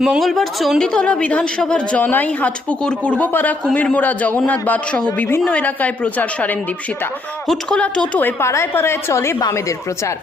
মঙ্গলবার চণ্ডীতলা বিধানসভার জনাই, হাটপুকুর, পূর্বপাড়া, কুমিরমোড়া, জগন্নাথ বাদ সহ বিভিন্ন এলাকায় প্রচার সারেন দীপশিতা। হুটকোলা টোটোয় পাড়ায় পাড়ায় চলে বামেদের প্রচার।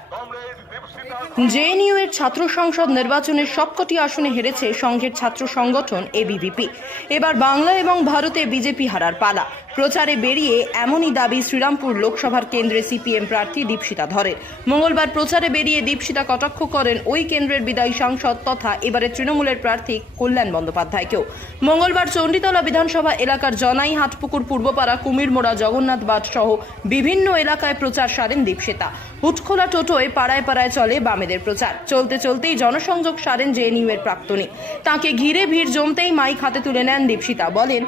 জেএনইউ এর ছাত্র সংসদ নির্বাচনের সবকটি আসনে হেরেছে সংঘের ছাত্র সংগঠন এবিভিপি এবার বাংলা এবং ভারতে বিজেপি হারার পালা। প্রচারে বেরিয়ে এমনই দাবি শ্রীরামপুর লোকসভার কেন্দ্রে সিপিএম প্রার্থী দীপশিতা ধরে মঙ্গলবার প্রচারে বেরিয়ে দীপশিতা কটাক্ষ করেন ওই কেন্দ্রের বিদায়ী সাংসদ তথা এবারে তৃণমূলের প্রার্থী কল্যাণ বন্দ্যোপাধ্যায়কেও। মঙ্গলবার চণ্ডীতলা বিধানসভা এলাকার জনাই হাটপুকুর পূর্বপাড়া কুমিরমোড়া জগন্নাথ বাট সহ বিভিন্ন এলাকায় প্রচার সারেন দীপশিতা। হুটখোলা টোটোয় পাড়ায় পাড়ায় চলে বামেদের প্রচার। চলতে চলতেই জনসংযোগ সারেন জেএনইউ এর প্রাক্তনী। তাকে ঘিরে ভিড় জমতেই মাইক হাতে তুলে নেন দীপশিতা। বলেন,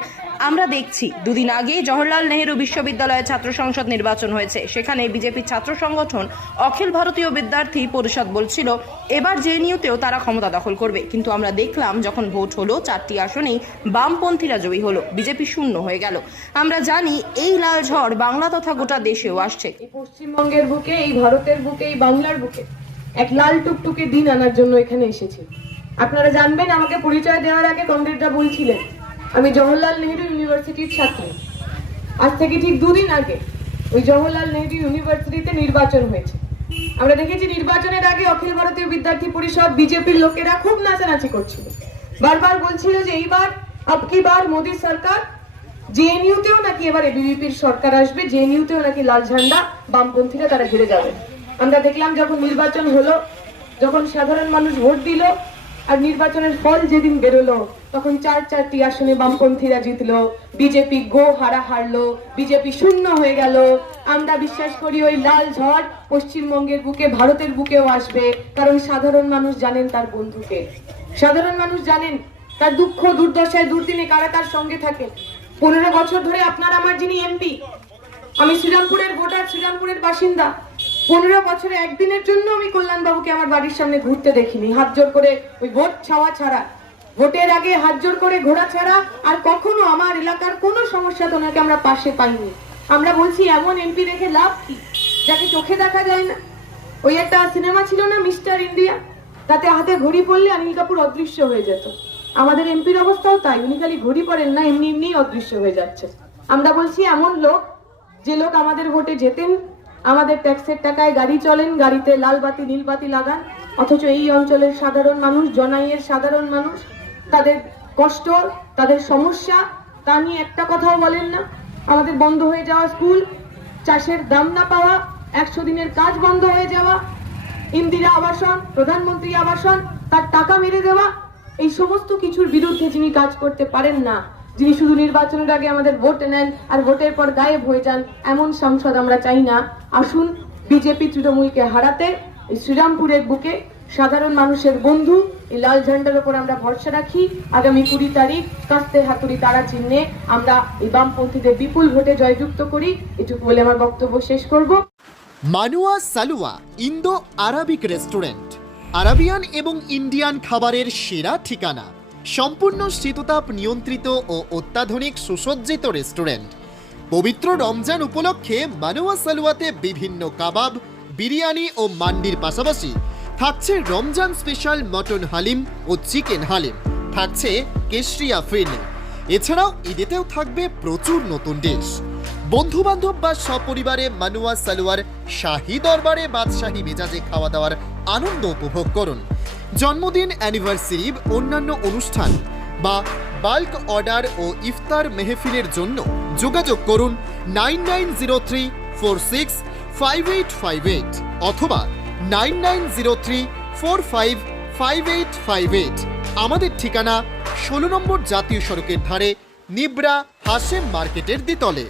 আমরা দেখছি। দুদিন আগে জওহরলাল নেহেরু বিশ্ববিদ্যালয়ে ছাত্র সংসদ নির্বাচন হয়েছে। সেখানে বিজেপির ছাত্র সংগঠন অখিল ভারতীয় বিদ্যার্থী পরিষদ বলছিল, এবার জেএনইউতেও তারা ক্ষমতা দখল করবে। কিন্তু আমরা দেখলাম, যখন ভোট হলো, চারটি আসনেই বামপন্থীরা জয়ী হলো। বিজেপি শূন্য হয়ে গেল। আমরা জানি, এই লাল ঝড় বাংলা তথা গোটা দেশেও আসছে। পশ্চিমবঙ্গের বুকে, এই ভারতের বুকে, এই বাংলার বুকে। এক লাল টুকটুকে দিন আনার জন্য এখানে এসেছি। আপনারা জানবেন, আমাকে পরিচয় দেওয়ার আগে কমরেডরা বলছিলেন, আমি জওহরলাল নেহরু ইউনিভার্সিটির ছাত্র। আজ থেকে ঠিক দুদিন আগে ওই জওহরলাল নেহেরু ইউনিভার্সিটিতে নির্বাচন হয়েছে। আমরা দেখেছি নির্বাচনের আগে অখিল ভারতীয় বিদ্যার্থী পরিষদ বিজেপির লোকেরা খুব নাচানাচি করছিল। বারবার বলছিল যে এইবার আবকি বার মোদী সরকার? জেএনইউতেও নাকি এবারে বিজেপির সরকার আসবে জেএনইউতেও নাকি লাল ঝান্ডা বামপন্থীরা তারা ঘিরে যাবে আমরা দেখলাম যখন নির্বাচন হলো, যখন সাধারণ মানুষ ভোট দিল আর নির্বাচনের ফল যেদিন বেরোলো, তখন চার চারটি আসনে বামপন্থীরা জিতলো। বিজেপি গো হারা হারলো, বিজেপি শূন্য হয়ে গেল। আমরা বিশ্বাস করি ওই লাল ঝড় পশ্চিমবঙ্গের বুকে, ভারতের বুকেও আসবে, কারণ সাধারণ মানুষ জানেন তার বন্ধুকে। সাধারণ মানুষ জানেন তার দুঃখ, দুর্দশায় দুর্দিনে কারা তার সঙ্গে থাকে। পনেরো বছর ধরে আপনার আমার যিনি এমপি, আমি শ্রীরামপুরের ভোটার, শ্রীরামপুরের বাসিন্দা। পনেরো বছরে একদিনের জন্য আমি কল্যাণবাবুকে আমার বাড়ির সামনে ঘুরতে দেখিনি। হাত জোর করে ওই ভোট ছাওয়া ছাড়া। ভোটের আগে হাত জোর করে ঘোরা ছাড়া আর কখনো আমার এলাকার কোনো সমস্যা তো ওনাকে আমরা পাশে পাইনি। আমরা বলছি, এমন এমপি রেখে লাভ কি? যাকে চোখে দেখা যায় না। ওই একটা সিনেমা ছিল না, মিস্টার ইন্ডিয়া? তাতে হাতে ঘড়ি পড়লে অনিল কাপুর অদৃশ্য হয়ে যেত। আমাদের এমপির অবস্থাও তাই, উনি খালি ঘড়ি পড়েন না, এমনি এমনি অদৃশ্য হয়ে যাচ্ছে। আমরা বলছি, এমন লোক, যে লোক আমাদের ভোটে যেতেন আমাদের ট্যাক্সের টাকায় গাড়ি চলেন, গাড়িতে লাল বাতি, নীল বাতি লাগান। অথচ এই অঞ্চলের সাধারণ মানুষ, জনাইয়ের সাধারণ মানুষ, তাদের কষ্ট, তাদের সমস্যা, তা নিয়ে একটা কথাও বলেন না। আমাদের বন্ধ হয়ে যাওয়া স্কুল, চাষের দাম না পাওয়া, একশো দিনের কাজ বন্ধ হয়ে যাওয়া, ইন্দিরা আবাসন, প্রধানমন্ত্রী আবাসন, তার টাকা মেরে দেওয়া, এই সমস্ত কিছুর বিরুদ্ধে যিনি কাজ করতে পারেন না যিনি শুধু নির্বাচনের আগে আমাদের ভোট নেন আর ভোটের পর গায়েব হয়ে যান, এমন সংসদ আমরা চাই না। আসুন বিজেপি তৃণমূলকে হারাতে, এই শ্রীরামপুরের বুকে সাধারণ মানুষের বন্ধু, এই লাল ঝান্ডার উপর আমরা ভরসা রাখি। আগামী কুড়ি তারিখ কাস্তে হাতুড়ি তারা চিহ্নে আমরা এই বামপন্থীদের বিপুল ভোটে জয়যুক্ত করি। এটুকু বলে আমার বক্তব্য শেষ করব। মানুয়া সালুয়া, ইন্দো আরাবিক রেস্টুরেন্ট। আরাবিয়ান এবং ইন্ডিয়ান খাবারের সেরা ঠিকানা। সম্পূর্ণ শীততাপ নিয়ন্ত্রিত ও অত্যাধুনিক সুসজ্জিত রেস্টুরেন্ট। পবিত্র রমজান উপলক্ষে মানুয়া সালুয়াতে বিভিন্ন কাবাব, বিরিয়ানি ও মান্ডির পাশাপাশি থাকছে রমজান স্পেশাল মটন হালিম ও চিকেন হালিম। থাকছে কেশরিয়া ফিরনি। এছাড়াও ঈদেতেও থাকবে প্রচুর নতুন ডিশ। বন্ধু বান্ধব বা সপরিবারে মানুয়া সালোয়ার শাহী দরবারে বাদশাহী মেজাজে খাওয়া দাওয়ার আনন্দ উপভোগ করুন। জন্মদিন অ্যানিভার্সারি অন্যান্য অনুষ্ঠান বা বাল্ক অর্ডার ও ইফতার মেহফিলের জন্য যোগাযোগ করুন nine nine zero three four six five eight five eight অথবা nine nine zero three four five five eight five eight. আমাদের ঠিকানা ষোলো নম্বর জাতীয় সড়কের ধারে নিবরা হাসেম মার্কেটের দ্বিতলে।